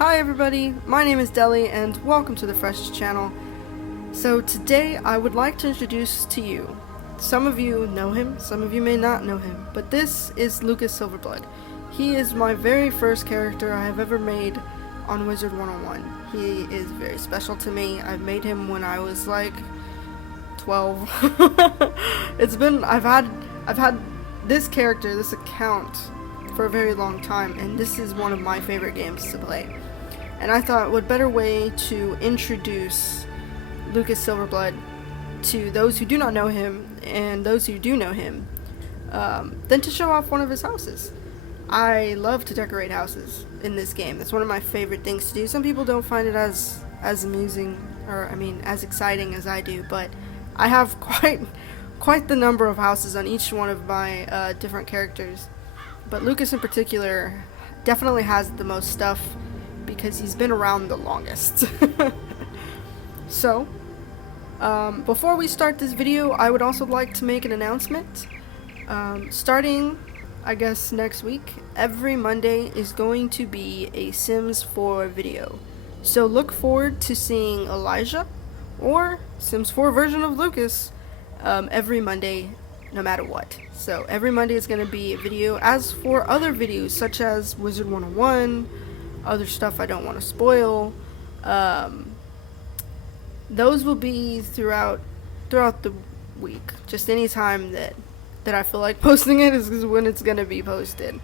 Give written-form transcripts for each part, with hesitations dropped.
Hi everybody, my name is Deli and welcome to the Fresh channel. So today I would like to introduce to you, some of you know him, some of you may not know him, but this is Lucas Silverblood. He is my very first character I have ever made on Wizard101. He is very special to me. I made him when I was like 12. I've had this character, this account for a very long time, and this is one of my favorite games to play. And I thought, what better way to introduce Lucas Silverblood to those who do not know him and those who do know him than to show off one of his houses. I love to decorate houses in this game. That's one of my favorite things to do. Some people don't find it as amusing, or as exciting as I do, but I have quite the number of houses on each one of my different characters. But Lucas in particular definitely has the most stuff because he's been around the longest. So, before we start this video, I would also like to make an announcement. Starting, I guess, next week, every Monday is going to be a Sims 4 video. So look forward to seeing Elijah or Sims 4 version of Lucas every Monday, no matter what. So every Monday is going to be a video. As for other videos such as Wizard101, other stuff I don't want to spoil, those will be throughout the week. Just any time that I feel like posting it is when it's going to be posted.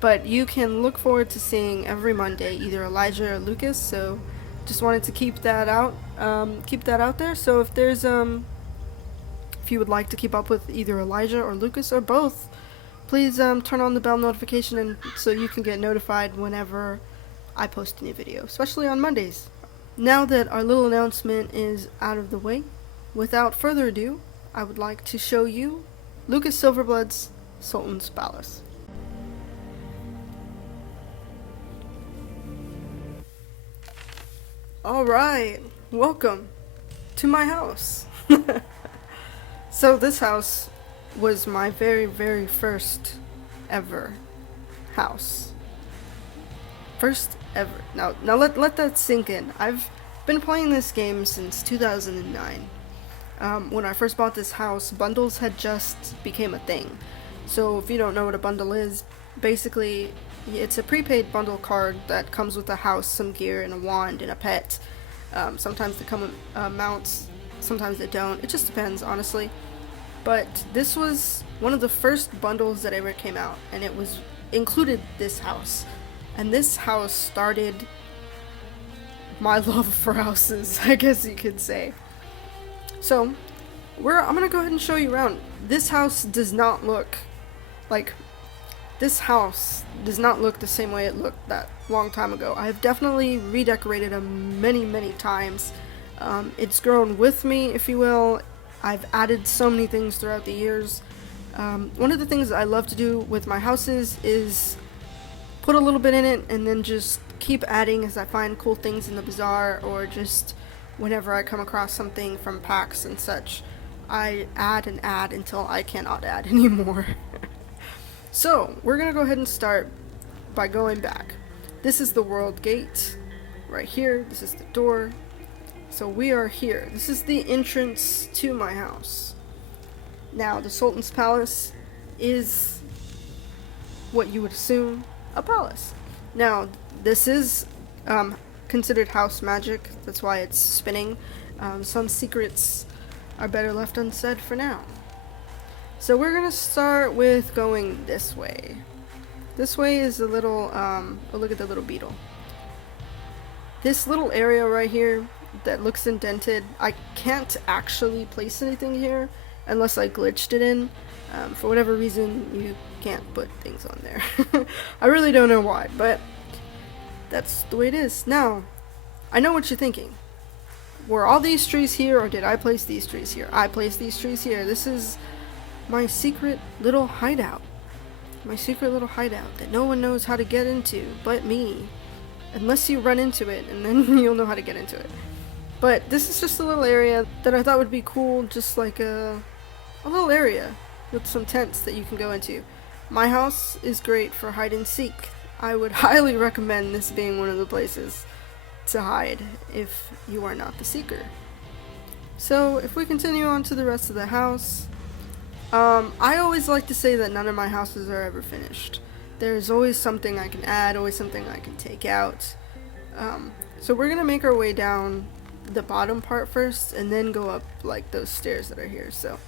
But you can look forward to seeing every Monday either Elijah or Lucas. So just wanted to keep that out there. So if there's if you would like to keep up with either Elijah or Lucas or both, please turn on the bell notification and so you can get notified whenever I post a new video, especially on Mondays. Now that our little announcement is out of the way, without further ado, I would like to show you Lucas Silverblood's Sultan's Palace. Alright, welcome to my house. So this house was my very first ever house. First ever. Now let that sink in. I've been playing this game since 2009. When I first bought this house, bundles had just became a thing. So if you don't know what a bundle is, basically it's a prepaid bundle card that comes with a house, some gear, and a wand, and a pet. Sometimes they come with mounts, sometimes they don't. It just depends, honestly. But this was one of the first bundles that ever came out, and it was included this house. And this house started my love for houses, I guess you could say. So, I'm gonna go ahead and show you around. This house does not look the same way it looked that long time ago. I have definitely redecorated it many times. It's grown with me, if you will. I've added so many things throughout the years. One of the things I love to do with my houses is put a little bit in it and then just keep adding as I find cool things in the bazaar, or just whenever I come across something from packs and such. I add and add until I cannot add anymore. So, we're gonna go ahead and start by going back. This is the world gate right here. This is the door. So we are here. This is the entrance to my house. Now, the Sultan's Palace is what you would assume a palace. Now, this is considered house magic. That's why it's spinning. Some secrets are better left unsaid for now. So we're gonna start with going this way. This way is a little, oh, look at the little beetle. This little area right here that looks indented, I can't actually place anything here unless I glitched it in. For whatever reason, you can't put things on there. I really don't know why, but that's the way it is. Now, I know what you're thinking. Were all these trees here, or did I place these trees here? I placed these trees here. This is my secret little hideout. My secret little hideout that no one knows how to get into but me. Unless you run into it, and then you'll know how to get into it. But this is just a little area that I thought would be cool, just like a little area with some tents that you can go into. My house is great for hide and seek. I would highly recommend this being one of the places to hide if you are not the seeker. So if we continue on to the rest of the house, I always like to say that none of my houses are ever finished. There's always something I can add, always something I can take out. So we're gonna make our way down the bottom part first and then go up like those stairs that are here. So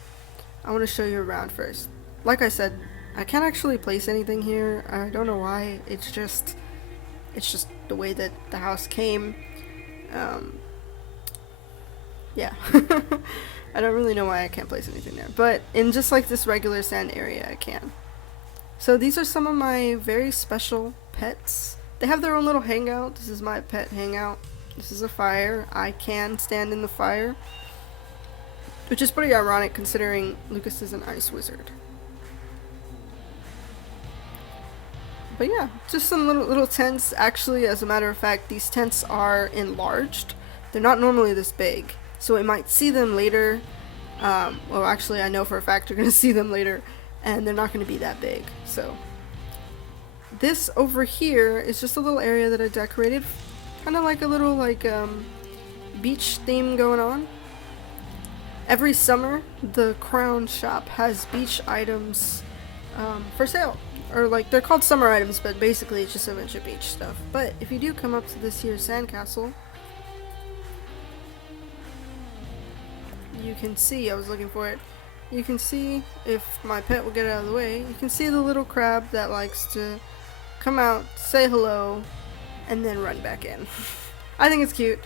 I want to show you around first. Like I said, I can't actually place anything here. I don't know why. It's just the way that the house came. Yeah. I don't really know why I can't place anything there, but in just like this regular sand area I can. So these are some of my very special pets. They have their own little hangout. This is my pet hangout. This is a fire. I can stand in the fire, which is pretty ironic considering Lucas is an ice wizard. But yeah, just some little tents. Actually, as a matter of fact, these tents are enlarged. They're not normally this big, so we might see them later. Well, actually, I know for a fact you're going to see them later, and they're not going to be that big. So this over here is just a little area that I decorated, kind of like a little beach theme going on. Every summer, the Crown shop has beach items for sale. Or like, they're called summer items, but basically it's just a bunch of beach stuff. But if you do come up to this here sandcastle, you can see, I was looking for it, you can see, if my pet will get out of the way, you can see the little crab that likes to come out, say hello, and then run back in. I think it's cute.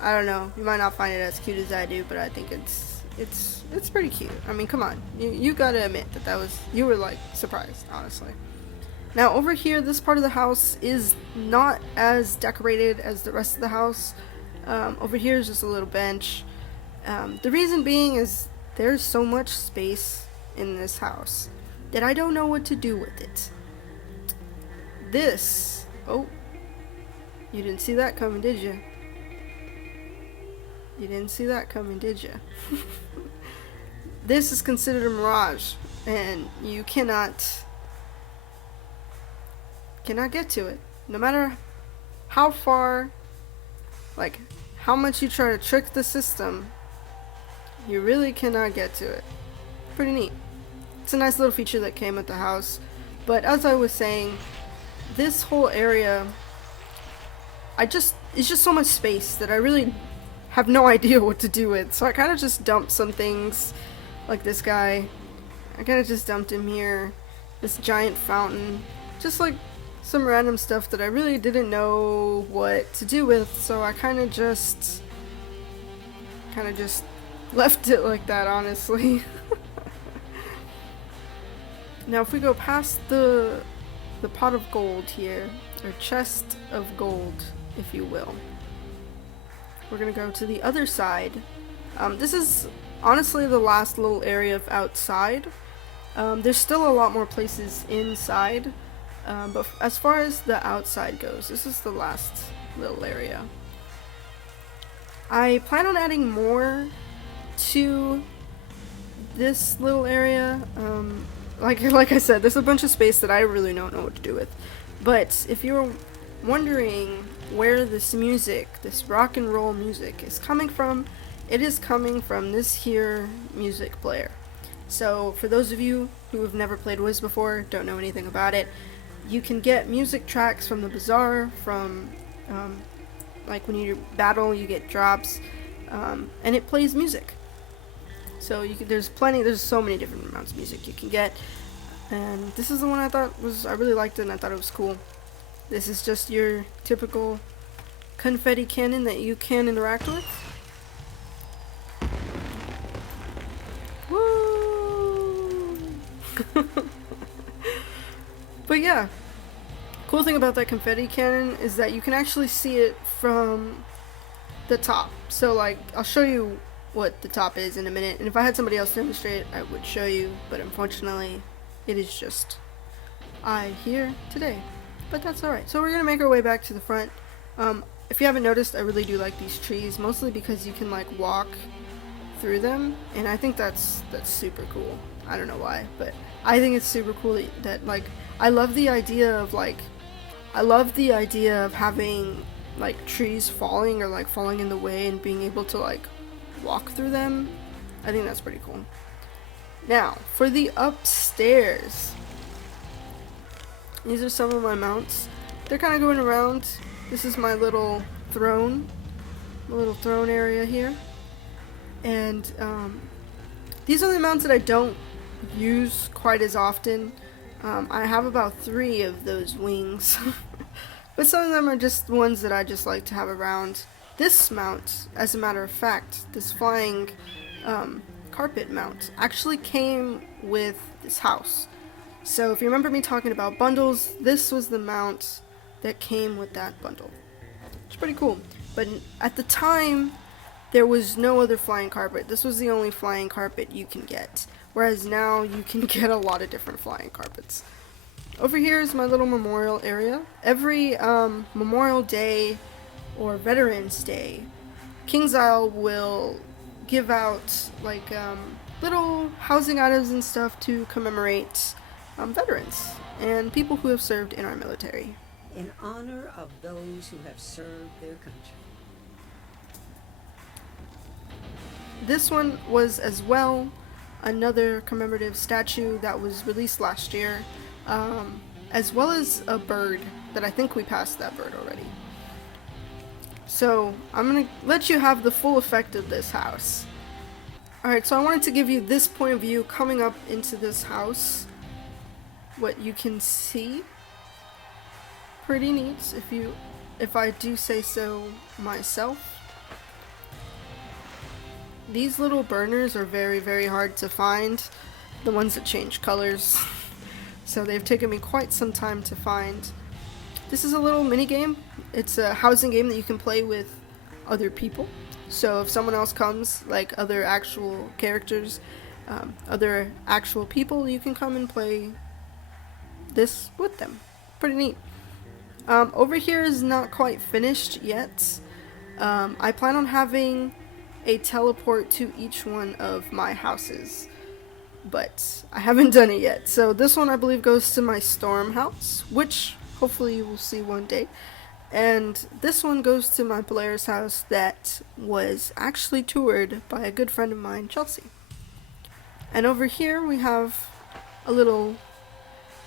I don't know, you might not find it as cute as I do, but I think it's pretty cute. I mean, come on, you gotta admit that was, you were like surprised, honestly. Now over here, this part of the house is not as decorated as the rest of the house. Over here is just a little bench. The reason being is there's so much space in this house that I don't know what to do with it. This, oh, you didn't see that coming, did you? You didn't see that coming, did you? This is considered a mirage, and you cannot get to it. No matter how far, like how much you try to trick the system, you really cannot get to it. Pretty neat. It's a nice little feature that came with the house. But as I was saying, this whole area, it's just so much space that I really have no idea what to do with. So I kind of just dumped some things, like this guy. I kind of just dumped him here. This giant fountain. Just like some random stuff that I really didn't know what to do with. So I kind of just left it like that, honestly. Now if we go past the pot of gold here, or chest of gold, if you will, we're gonna go to the other side. This is honestly the last little area of outside. There's still a lot more places inside, but as far as the outside goes, this is the last little area. I plan on adding more to this little area. Like I said, there's a bunch of space that I really don't know what to do with. But if you're wondering where this music, this rock and roll music is coming from, it is coming from this here music player. So for those of you who have never played Wiz before, don't know anything about it, you can get music tracks from the bazaar, from like when you battle you get drops, and it plays music. So there's so many different amounts of music you can get, and this is the one I really liked it, and I thought it was cool. This is just your typical confetti cannon that you can interact with. Woo! But yeah, cool thing about that confetti cannon is that you can actually see it from the top. So like, I'll show you what the top is in a minute, and if I had somebody else demonstrate it, I would show you, but unfortunately it is just I here today, but that's alright. So we're gonna make our way back to the front. If you haven't noticed, I really do like these trees, mostly because you can like walk through them, and I think that's super cool. I don't know why, but I think it's super cool that like, I love the idea of like, I love the idea of having like trees falling or like falling in the way and being able to like walk through them. I think that's pretty cool. Now, for the upstairs. These are some of my mounts. They're kind of going around. This is my little throne. My little throne area here. And these are the mounts that I don't use quite as often. I have about 3 of those wings. But some of them are just ones that I just like to have around. This mount, as a matter of fact, this flying carpet mount, actually came with this house. So if you remember me talking about bundles, this was the mount that came with that bundle. It's pretty cool. But at the time, there was no other flying carpet. This was the only flying carpet you can get. Whereas now you can get a lot of different flying carpets. Over here is my little memorial area. Every Memorial Day or Veterans Day, King's Isle will give out like little housing items and stuff to commemorate veterans and people who have served in our military. In honor of those who have served their country. This one was as well another commemorative statue that was released last year, as well as a bird that I think we passed that bird already. So I'm gonna let you have the full effect of this house. Alright, so I wanted to give you this point of view coming up into this house. What you can see. Pretty neat if I do say so myself. These little burners are very, very hard to find. The ones that change colors. So they've taken me quite some time to find. This is a little mini game. It's a housing game that you can play with other people. So if someone else comes, like other actual characters, other actual people, you can come and play this with them. Pretty neat. Over here is not quite finished yet. I plan on having a teleport to each one of my houses, but I haven't done it yet. So this one I believe goes to my storm house, which hopefully you will see one day. And this one goes to my Blair's house that was actually toured by a good friend of mine, Chelsea. And over here we have a little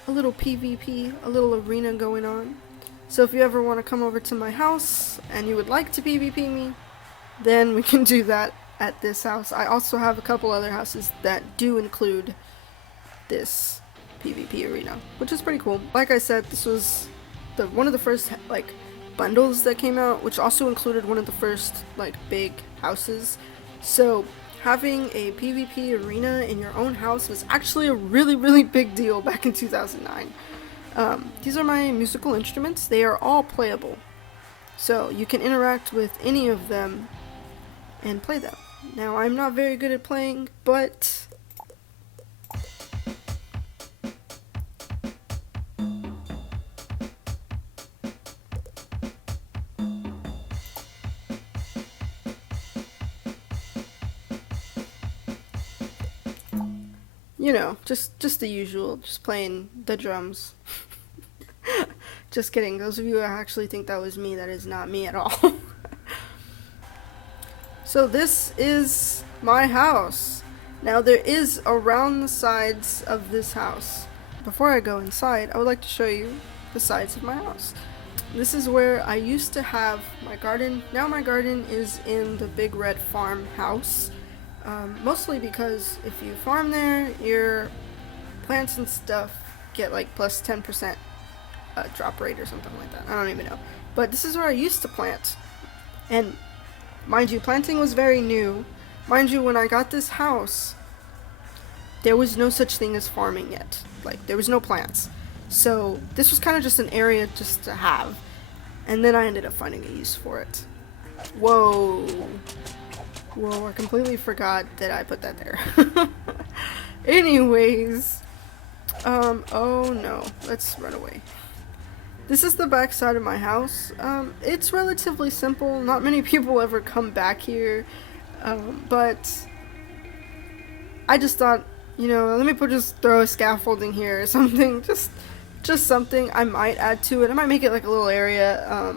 PvP, a little arena going on. So if you ever want to come over to my house and you would like to PvP me, then we can do that at this house. I also have a couple other houses that do include this PvP arena, which is pretty cool. Like I said, this was one of the first like bundles that came out, which also included one of the first like big houses. So having a PvP arena in your own house was actually a really, really big deal back in 2009. These are my musical instruments. They are all playable. So you can interact with any of them and play them. Now, I'm not very good at playing, but you know, just the usual, just playing the drums. Just kidding. Those of you who actually think that was me, that is not me at all. So this is my house. Now there is around the sides of this house. Before I go inside, I would like to show you the sides of my house. This is where I used to have my garden. Now my garden is in the Big Red Farm house. Mostly because if you farm there, your plants and stuff get like plus 10% drop rate or something like that. I don't even know. But this is where I used to plant. And mind you, planting was very new. Mind you, when I got this house, there was no such thing as farming yet. Like, there was no plants. So this was kind of just an area just to have. And then I ended up finding a use for it. Whoa. Whoa, I completely forgot that I put that there. Anyways. Oh no. Let's run away. This is the back side of my house. It's relatively simple. Not many people ever come back here. But I just thought, you know, let me just throw a scaffolding here or something. Just just something I might add to it. I might make it like a little area.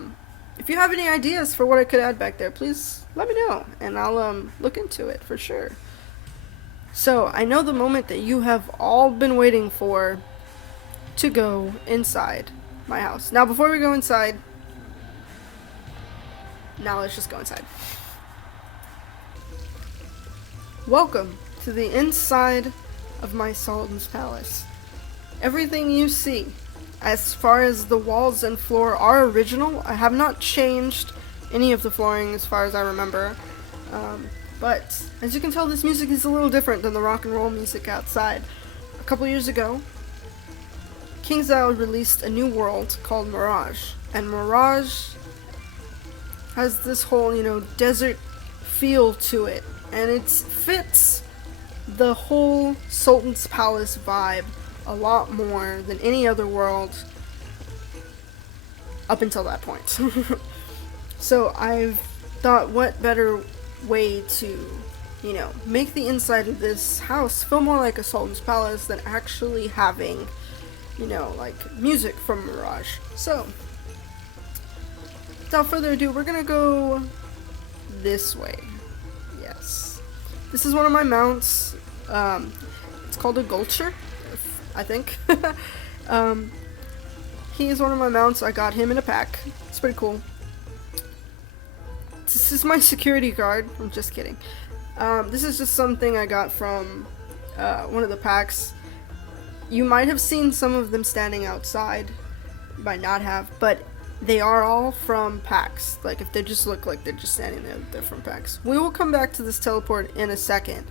If you have any ideas for what I could add back there, please let me know, and I'll look into it for sure. So, I know the moment that you have all been waiting for to go inside my house. Now, before we go inside, let's just go inside. Welcome to the inside of my Sultan's palace. Everything you see, as far as the walls and floor, are original. I have not changed any of the flooring as far as I remember. But as you can tell, this music is a little different than the rock and roll music outside. A couple years ago, KingsIsle released a new world called Mirage. And Mirage has this whole, desert feel to it. And it fits the whole Sultan's Palace vibe a lot more than any other world up until that point. So I've thought, what better way to, make the inside of this house feel more like a Sultan's Palace than actually having, like music from Mirage. So, without further ado, we're gonna go this way. Yes. This is one of my mounts. It's called a Gulcher, I think. He is one of my mounts. I got him in a pack. It's pretty cool. This is my security guard. I'm just kidding. This is just something I got from one of the packs. You might have seen some of them standing outside. You might not have, but they are all from packs. Like, if they just look like they're just standing there, they're from packs. We will come back to this teleport in a second.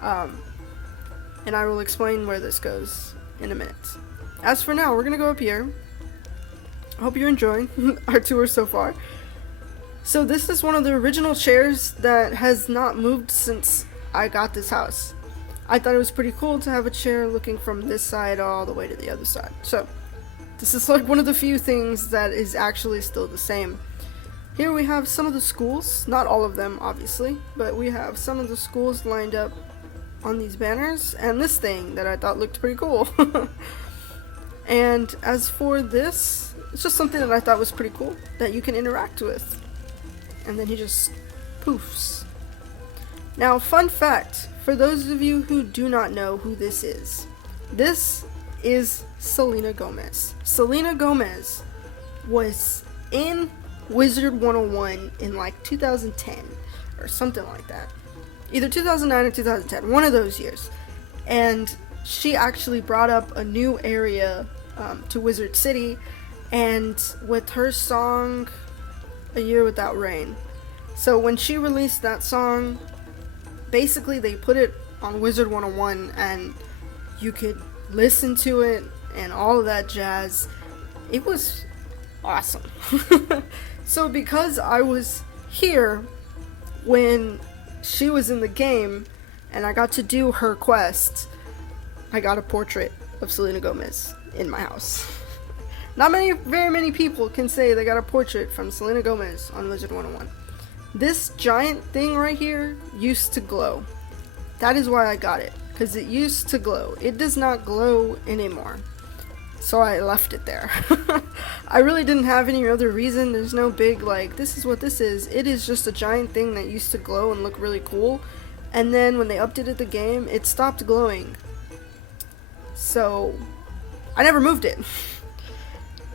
And I will explain where this goes in a minute. As for now, we're gonna go up here. I hope you're enjoying our tour so far. So this is one of the original chairs that has not moved since I got this house. I thought it was pretty cool to have a chair looking from this side all the way to the other side. So this is like one of the few things that is actually still the same. Here we have some of the schools, not all of them obviously, but we have some of the schools lined up on these banners, and this thing that I thought looked pretty cool. And as for this, it's just something that I thought was pretty cool that you can interact with. And then he just poofs. Now, fun fact, for those of you who do not know who this is Selena Gomez. Selena Gomez was in Wizard101 in like 2010 or something like that. Either 2009 or 2010, one of those years. And she actually brought up a new area to Wizard City, and with her song A Year Without Rain. So when she released that song, basically they put it on Wizard101 and you could listen to it and all of that jazz. It was awesome. So because I was here when she was in the game and I got to do her quest, I got a portrait of Selena Gomez in my house. Not very many people can say they got a portrait from Selena Gomez on Wizard101. This giant thing right here used to glow. That is why I got it, because it used to glow. It does not glow anymore. So I left it there. I really didn't have any other reason. There's no big, like, this is what this is. It is just a giant thing that used to glow and look really cool. And then when they updated the game, it stopped glowing. So I never moved it.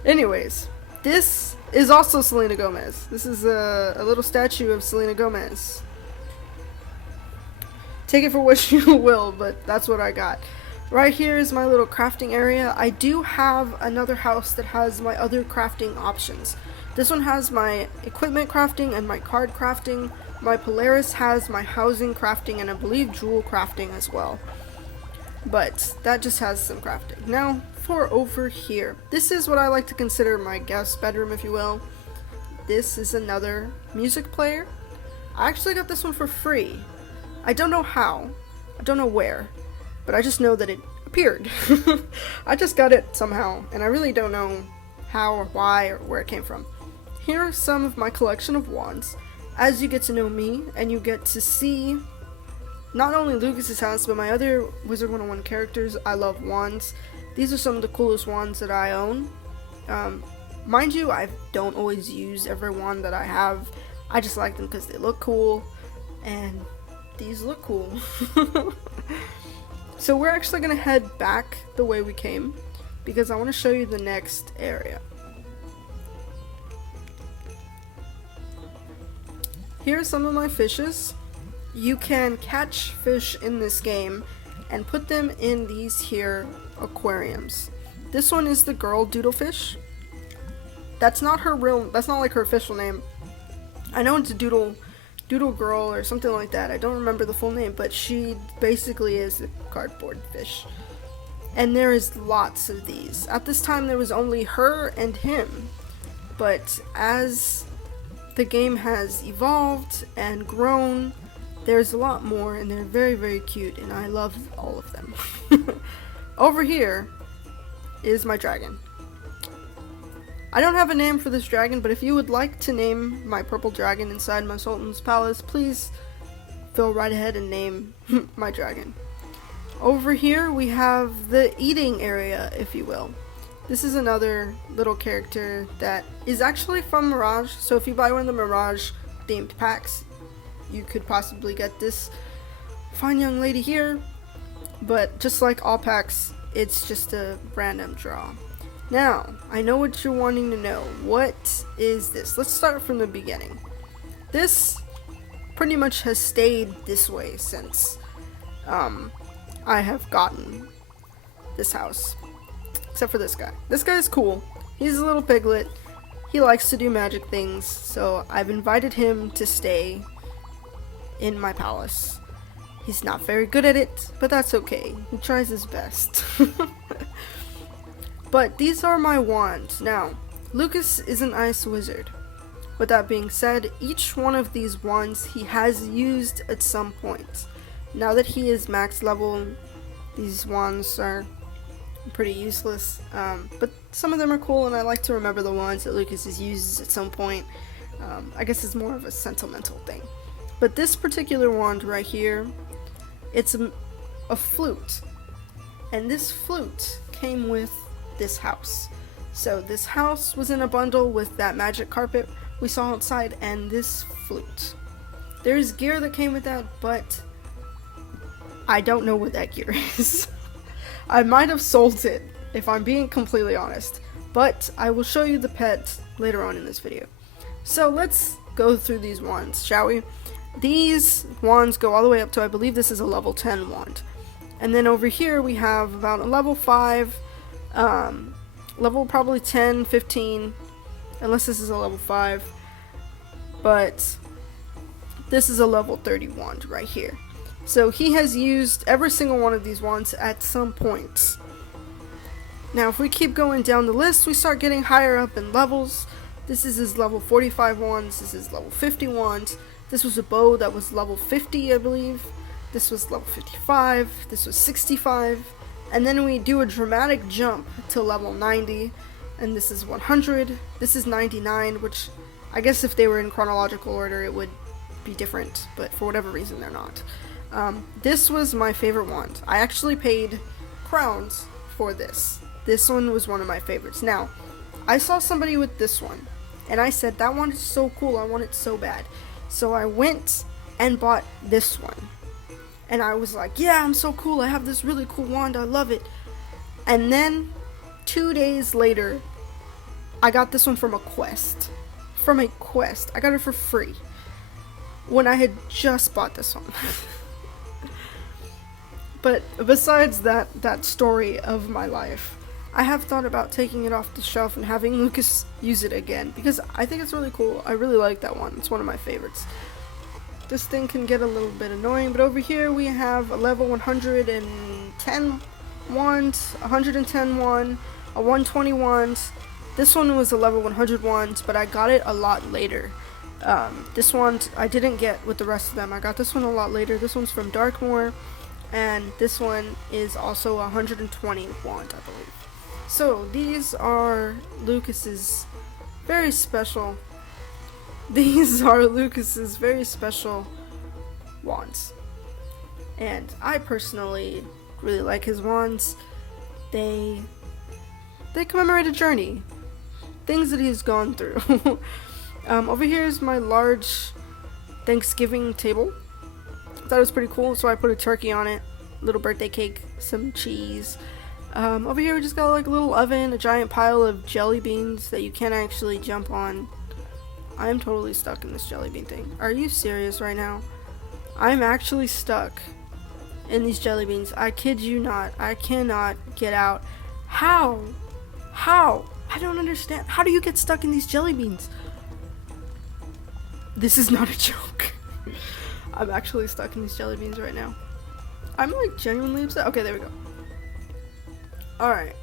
Anyways, this is also Selena Gomez. This is a little statue of Selena Gomez. Take it for what you will, but that's what I got. Right here is my little crafting area. I do have another house that has my other crafting options. This one has my equipment crafting and my card crafting. My Polaris has my housing crafting and I believe jewel crafting as well. But that just has some crafting. Now, for over here. This is what I like to consider my guest bedroom, if you will. This is another music player. I actually got this one for free. I don't know how. I don't know where. But I just know that it appeared. I just got it somehow, and I really don't know how or why or where it came from. Here are some of my collection of wands. As you get to know me, and you get to see not only Lucas's house, but my other Wizard101 characters, I love wands. These are some of the coolest wands that I own. Mind you, I don't always use every wand that I have. I just like them because they look cool, and these look cool. So we're actually going to head back the way we came, because I want to show you the next area. Here are some of my fishes. You can catch fish in this game and put them in these here aquariums. This one is the girl doodlefish. That's not like her official name. I know it's a doodle girl or something like that. I don't remember the full name, but she basically is a cardboard fish. And there is lots of these. At this time there was only her and him, but as the game has evolved and grown, there's a lot more, and they're very, very cute, and I love all of them. Over here is my dragon. I don't have a name for this dragon, but if you would like to name my purple dragon inside my Sultan's palace, please go right ahead and name my dragon. Over here we have the eating area, if you will. This is another little character that is actually from Mirage, so if you buy one of the Mirage themed packs, you could possibly get this fine young lady here. But just like all packs, it's just a random draw. Now, I know what you're wanting to know. What is this? Let's start from the beginning. This pretty much has stayed this way since I have gotten this house. Except for this guy. This guy is cool. He's a little piglet. He likes to do magic things, so I've invited him to stay in my palace. He's not very good at it, but that's okay. He tries his best. But these are my wands. Now, Lucas is an ice wizard. With that being said, each one of these wands he has used at some point. Now that he is max level, these wands are pretty useless. But some of them are cool, and I like to remember the ones that Lucas has used at some point. I guess it's more of a sentimental thing. But this particular wand right here, it's a flute. And this flute came with this house. So this house was in a bundle with that magic carpet we saw outside and this flute. There's gear that came with that, but I don't know what that gear is. I might have sold it, if I'm being completely honest, but I will show you the pet later on in this video. So let's go through these wands, shall we? These wands go all the way up to, I believe this is a level 10 wand. And then over here we have about a level 5, level probably 10, 15, unless this is a level 5. But this is a level 30 wand right here. So he has used every single one of these wands at some point. Now if we keep going down the list, we start getting higher up in levels. This is his level 45 wands, this is level 50 wands. This was a bow that was level 50, I believe. This was level 55, this was 65. And then we do a dramatic jump to level 90, and this is 100. This is 99, which I guess if they were in chronological order it would be different, but for whatever reason they're not. This was my favorite wand. I actually paid crowns for this. This one was one of my favorites. Now, I saw somebody with this one, and I said, that one is so cool, I want it so bad. So I went and bought this one. And I was like, yeah, I'm so cool, I have this really cool wand, I love it. And then, 2 days later, I got this one from a quest. From a quest. I got it for free. When I had just bought this one. But besides that story of my life, I have thought about taking it off the shelf and having Lucas use it again, because I think it's really cool. I really like that one. It's one of my favorites. This thing can get a little bit annoying, but over here we have a level 110 wand, 110 wand, a 120 wand. This one was a level 100 wand, but I got it a lot later. This one I didn't get with the rest of them. I got this one a lot later. This one's from Darkmoor, and this one is also 120 wand, I believe. So these are Lucas's very special. These are Lucas's very special wands, and I personally really like his wands. They commemorate a journey, things that he's gone through. Over here is my large Thanksgiving table. I thought it was pretty cool, so I put a turkey on it, little birthday cake, some cheese. Over here we just got like a little oven, a giant pile of jelly beans that you can't actually jump on. I'm totally stuck in this jelly bean thing. Are you serious right now? I'm actually stuck in these jelly beans. I kid you not. I cannot get out. How? I don't understand. How do you get stuck in these jelly beans? This is not a joke. I'm actually stuck in these jelly beans right now. I'm like genuinely upset. Okay, there we go. Alright.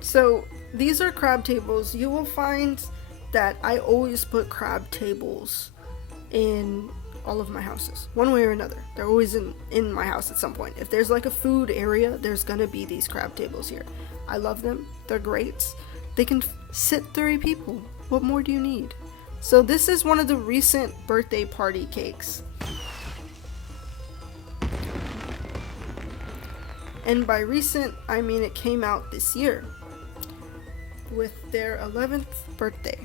So, these are crab tables. You will find that I always put crab tables in all of my houses, one way or another. They're always in my house at some point. If there's like a food area, there's gonna be these crab tables here. I love them. They're great. They can sit 3 people. What more do you need? So this is one of the recent birthday party cakes. And by recent, I mean it came out this year with their 11th birthday.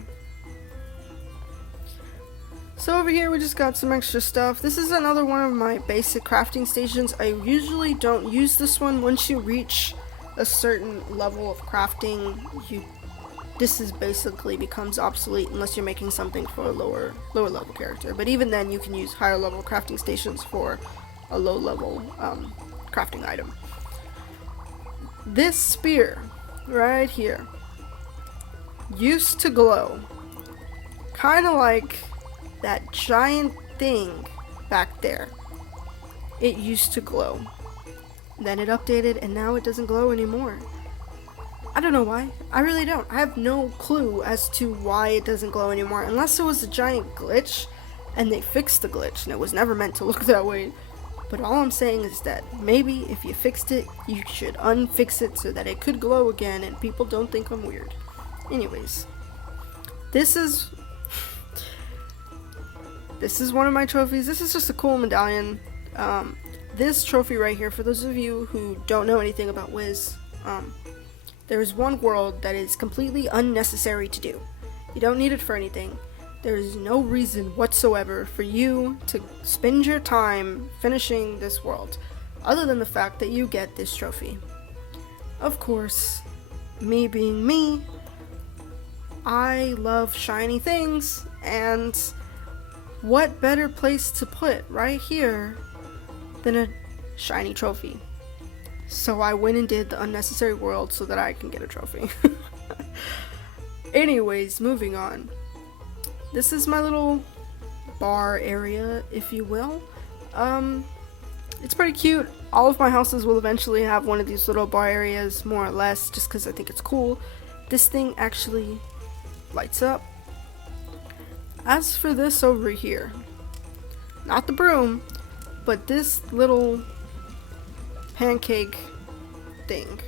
So over here we just got some extra stuff. This is another one of my basic crafting stations. I usually don't use this one. Once you reach a certain level of crafting, this is basically becomes obsolete unless you're making something for a lower level character. But even then you can use higher level crafting stations for a low level crafting item. This spear right here used to glow, kind of like that giant thing back there. It used to glow. Then it updated and now it doesn't glow anymore. I don't know why. I really don't. I have no clue as to why it doesn't glow anymore, unless it was a giant glitch and they fixed the glitch and it was never meant to look that way. But all I'm saying is that maybe if you fixed it, you should unfix it so that it could glow again and people don't think I'm weird. Anyways, this is one of my trophies. This is just a cool medallion. This trophy right here, for those of you who don't know anything about Wiz, there is one world that is completely unnecessary to do. You don't need it for anything. There is no reason whatsoever for you to spend your time finishing this world, other than the fact that you get this trophy. Of course, me being me, I love shiny things, and what better place to put right here than a shiny trophy? So I went and did the unnecessary world so that I can get a trophy. Anyways, moving on. This is my little bar area, if you will. It's pretty cute. All of my houses will eventually have one of these little bar areas, more or less, just because I think it's cool. This thing actually lights up. As for this over here, not the broom, but this little pancake thing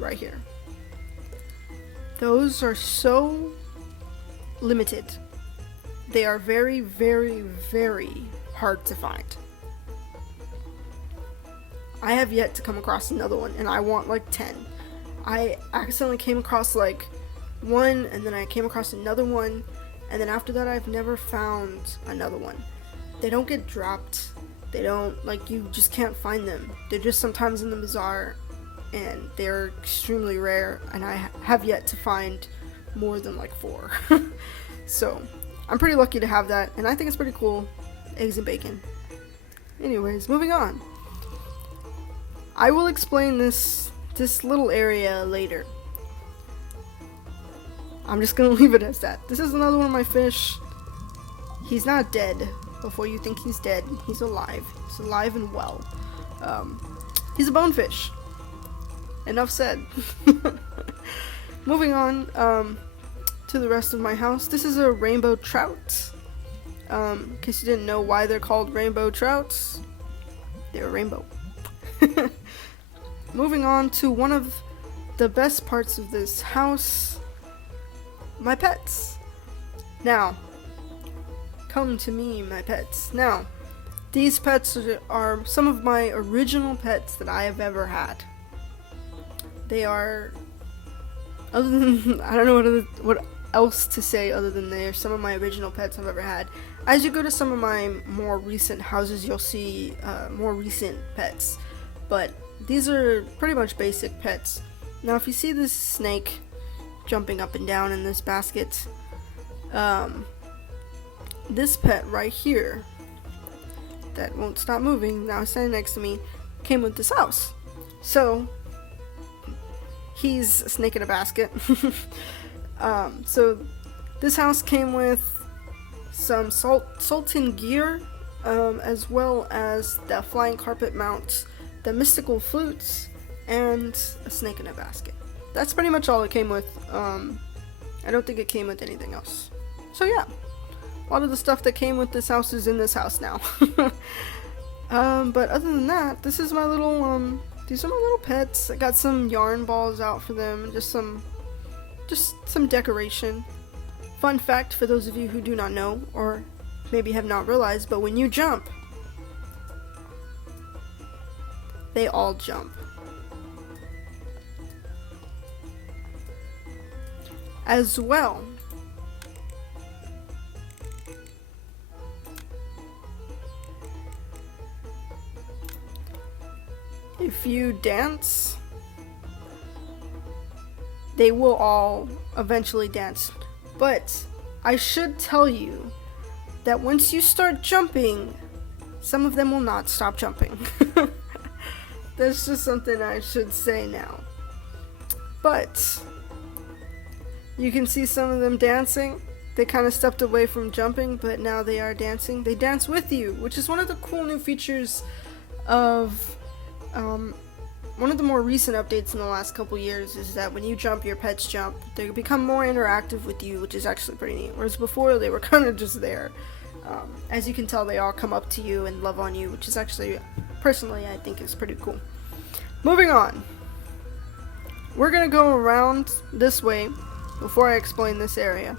right here. Those are so limited. They are very, very, very hard to find. I have yet to come across another one, and I want like 10. I accidentally came across like one, and then I came across another one, and then after that I've never found another one. They don't get dropped. They don't, like, you just can't find them. They're just sometimes in the bazaar, and they're extremely rare, and I have yet to find more than like 4. So I'm pretty lucky to have that, and I think it's pretty cool. Eggs and bacon. Anyways, moving on. I will explain this little area later. I'm just gonna leave it as that. This is another one of my fish. He's not dead. Before you think he's dead, he's alive. He's alive and well. He's a bonefish. Enough said. Moving on to the rest of my house. This is a rainbow trout. In case you didn't know why they're called rainbow trouts, they're rainbow. Moving on to one of the best parts of this house, my pets. Now, come to me, my pets. Now, these pets are some of my original pets that I have ever had. They are, other than, I don't know what else to say other than they're some of my original pets I've ever had. As you go to some of my more recent houses, you'll see more recent pets, but these are pretty much basic pets. Now, if you see this snake jumping up and down in this basket, this pet right here that won't stop moving, now standing next to me, came with this house. So he's a snake in a basket. So this house came with some Sultan gear, as well as the flying carpet mount, the mystical flutes, and a snake in a basket. That's pretty much all it came with. I don't think it came with anything else. So yeah, a lot of the stuff that came with this house is in this house now. But other than that, this is my little, these are my little pets. I got some yarn balls out for them, and just some decoration. Fun fact for those of you who do not know, or maybe have not realized, but when you jump, they all jump. As well, if you dance, they will all eventually dance. But I should tell you that once you start jumping, some of them will not stop jumping. That's just something I should say now. But you can see some of them dancing. They kind of stepped away from jumping, but now they are dancing. They dance with you, which is one of the cool new features of one of the more recent updates in the last couple years, is that when you jump, your pets jump. They become more interactive with you, which is actually pretty neat. Whereas before, they were kind of just there. As you can tell, they all come up to you and love on you, which is actually, personally, I think is pretty cool. Moving on. We're going to go around this way before I explain this area.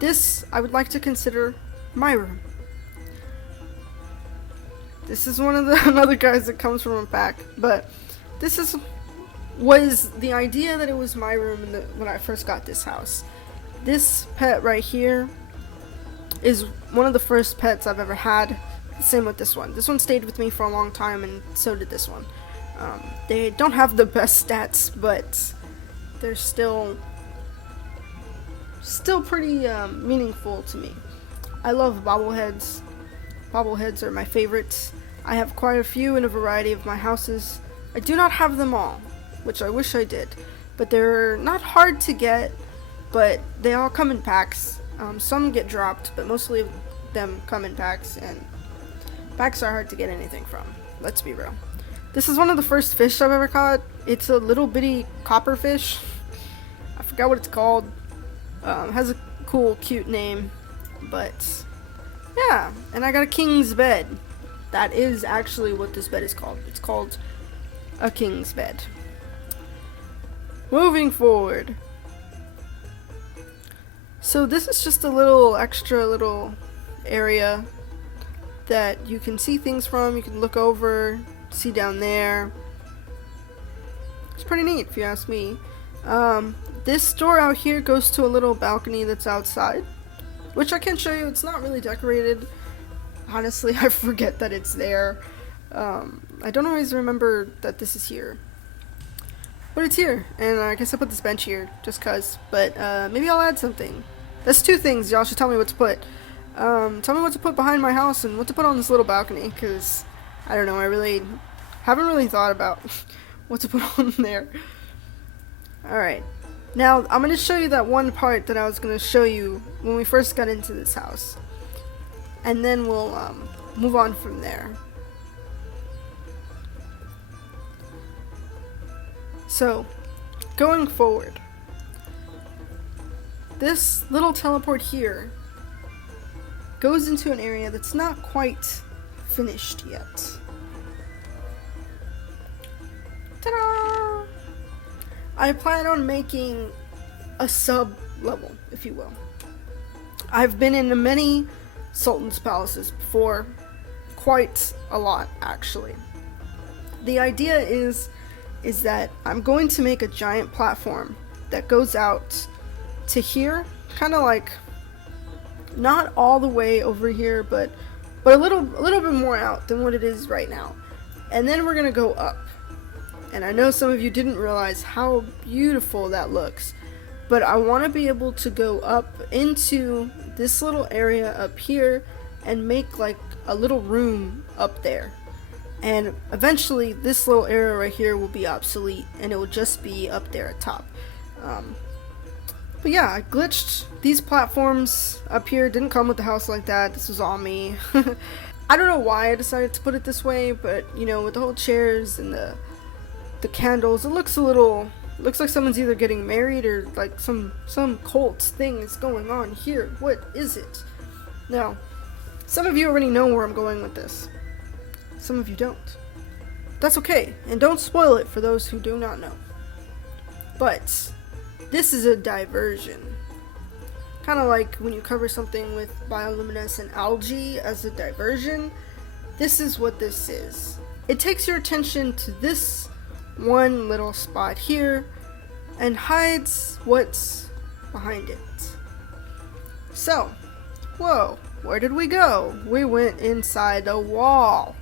This, I would like to consider my room. This is one of the another guys that comes from a pack, but this was the idea that it was my room when I first got this house. This pet right here is one of the first pets I've ever had. Same with this one. This one stayed with me for a long time, and so did this one. They don't have the best stats, but they're still pretty meaningful to me. I love bobbleheads. Bobbleheads are my favorites. I have quite a few in a variety of my houses. I do not have them all, which I wish I did, but they're not hard to get, but they all come in packs. Some get dropped, but mostly of them come in packs, and packs are hard to get anything from. Let's be real. This is one of the first fish I've ever caught. It's a little bitty copper fish. I forgot what it's called. Has a cool, cute name, but yeah. And I got a king's bed. That is actually what this bed is called. It's called a king's bed. Moving forward. So this is just a little extra little area that you can see things from. You can look over, see down there. It's pretty neat if you ask me. This door out here goes to a little balcony that's outside, which I can show you. It's not really decorated. Honestly, I forget that it's there. I don't always remember that this is here. But it's here, and I guess I put this bench here just cause. But maybe I'll add something. That's two things. Y'all should tell me what to put. Tell me what to put behind my house and what to put on this little balcony, because I don't know, I really haven't really thought about what to put on there. Alright, now I'm going to show you that one part that I was going to show you when we first got into this house, and then we'll move on from there. So, going forward, this little teleport here goes into an area that's not quite finished yet. Ta-da! I plan on making a sub-level, if you will. I've been in many Sultan's palaces before, quite a lot actually. The idea is is that I'm going to make a giant platform that goes out to here, kind of like not all the way over here, but a little bit more out than what it is right now. And then we're gonna go up. And I know some of you didn't realize how beautiful that looks, but I want to be able to go up into this little area up here and make like a little room up there. And eventually this little area right here will be obsolete and it will just be up there at top. But yeah, I glitched these platforms up here. Didn't come with the house like that. This was all me. I don't know why I decided to put it this way, but you know, with the whole chairs and the candles, it looks like someone's either getting married or like some cult thing is going on here. What is it? Now, some of you already know where I'm going with this. Some of you don't. That's okay, and don't spoil it for those who do not know. But this is a diversion. Kind of like when you cover something with bioluminescent algae as a diversion. This is what this is. It takes your attention to this one little spot here and hides what's behind it. So, whoa, where did we go? We went inside a wall.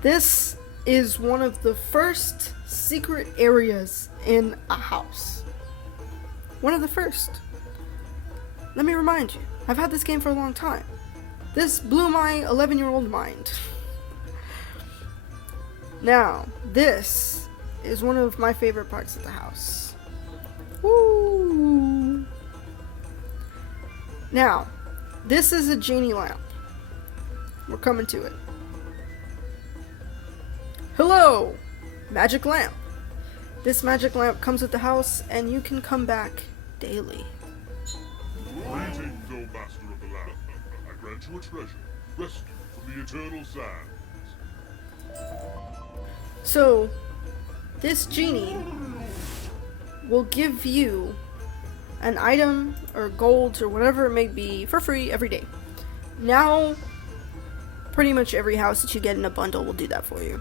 This is one of the first secret areas in a house. One of the first. Let me remind you, I've had this game for a long time. This blew my 11-year-old mind. Now, this is one of my favorite parts of the house. Woo! Now, this is a genie lamp. We're coming to it. Hello, magic lamp. This magic lamp comes with the house, and you can come back daily. Greetings, O Master of the Lamp. I grant you a treasure, rescued from the eternal sands. So, this genie will give you an item or gold or whatever it may be for free every day. Now, pretty much every house that you get in a bundle will do that for you.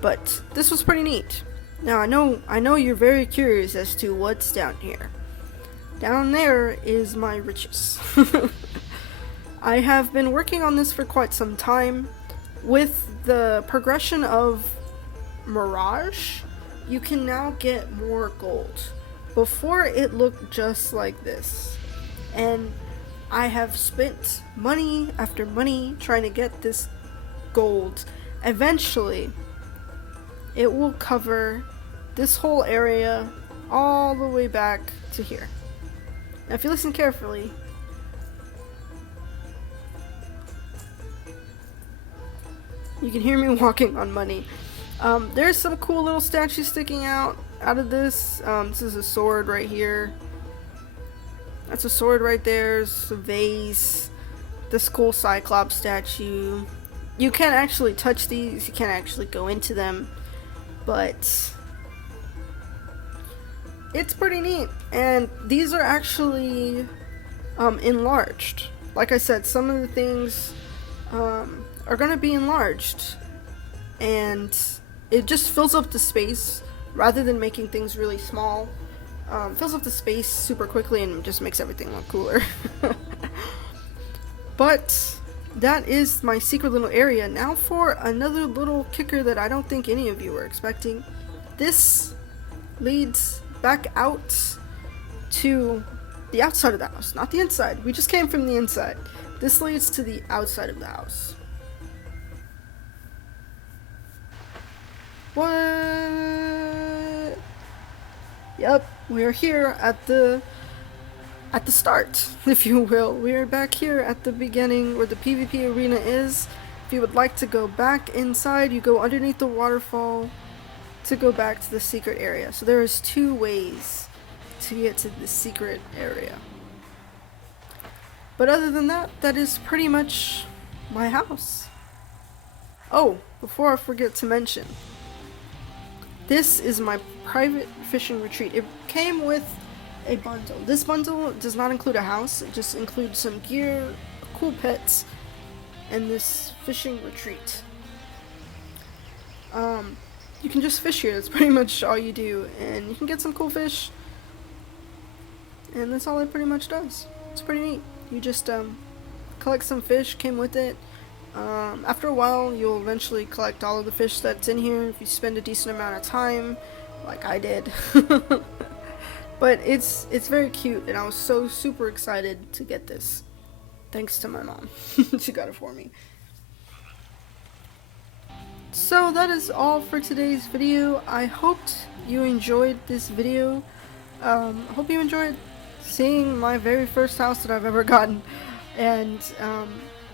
But this was pretty neat. Now I know you're very curious as to what's down here. Down there is my riches. I have been working on this for quite some time. With the progression of Mirage, you can now get more gold. Before it looked just like this. And I have spent money after money trying to get this gold. Eventually, it will cover this whole area all the way back to here. Now, if you listen carefully, you can hear me walking on money. There's some cool little statues sticking out of this. This is a sword right here. That's a sword right there. There's a vase. This cool Cyclops statue. You can't actually touch these. You can't actually go into them. But it's pretty neat. And these are actually enlarged. Like I said, some of the things are going to be enlarged. And it just fills up the space rather than making things really small. Fills up the space super quickly and just makes everything look cooler. But that is my secret little area. Now for another little kicker that I don't think any of you were expecting. This leads back out to the outside of the house, not the inside. We just came from the inside. This leads to the outside of the house. What? Yep, we are here at the start, if you will. We are back here at the beginning where the PvP arena is. If you would like to go back inside, you go underneath the waterfall to go back to the secret area. So there is 2 ways to get to the secret area. But other than that, that is pretty much my house. Oh, before I forget to mention, this is my private fishing retreat. It came with a bundle. This bundle does not include a house. It just includes some gear, cool pets, and this fishing retreat. you can just fish here. That's pretty much all you do, and you can get some cool fish. And that's all it pretty much does. It's pretty neat. You just collect some fish, came with it. After a while, you'll eventually collect all of the fish that's in here if you spend a decent amount of time, like I did. But it's very cute, and I was so super excited to get this. Thanks to my mom. She got it for me. So that is all for today's video. I hoped you enjoyed this video. I hope you enjoyed seeing my very first house that I've ever gotten, and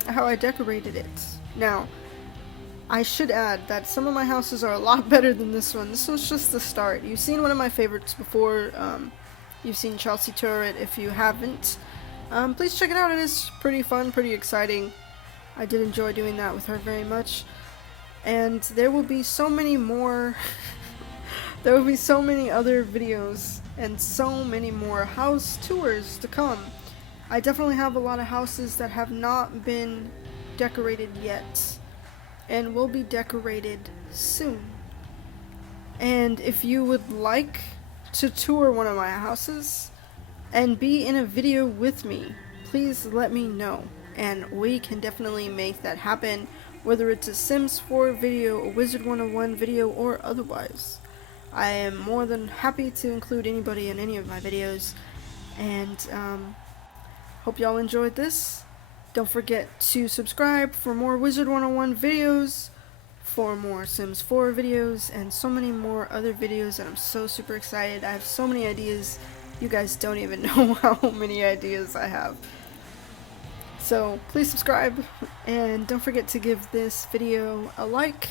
how I decorated it. Now, I should add that some of my houses are a lot better than this one. This was just the start. You've seen one of my favorites before. You've seen Chelsea Turret. If you haven't, please check it out. It is pretty fun, pretty exciting. I did enjoy doing that with her very much. And there will be so many more there will be so many other videos and so many more house tours to come. I definitely have a lot of houses that have not been decorated yet and will be decorated soon. And if you would like to tour one of my houses and be in a video with me, please let me know, and we can definitely make that happen, whether it's a Sims 4 video, a Wizard101 video, or otherwise. I am more than happy to include anybody in any of my videos, and hope y'all enjoyed this. Don't forget to subscribe for more Wizard101 videos, for more Sims 4 videos, and so many more other videos, and I'm so super excited. I have so many ideas. You guys don't even know how many ideas I have. So please subscribe, and don't forget to give this video a like,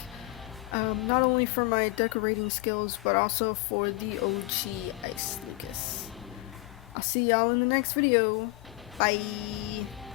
not only for my decorating skills, but also for the OG Ice Lucas. I'll see y'all in the next video. Bye!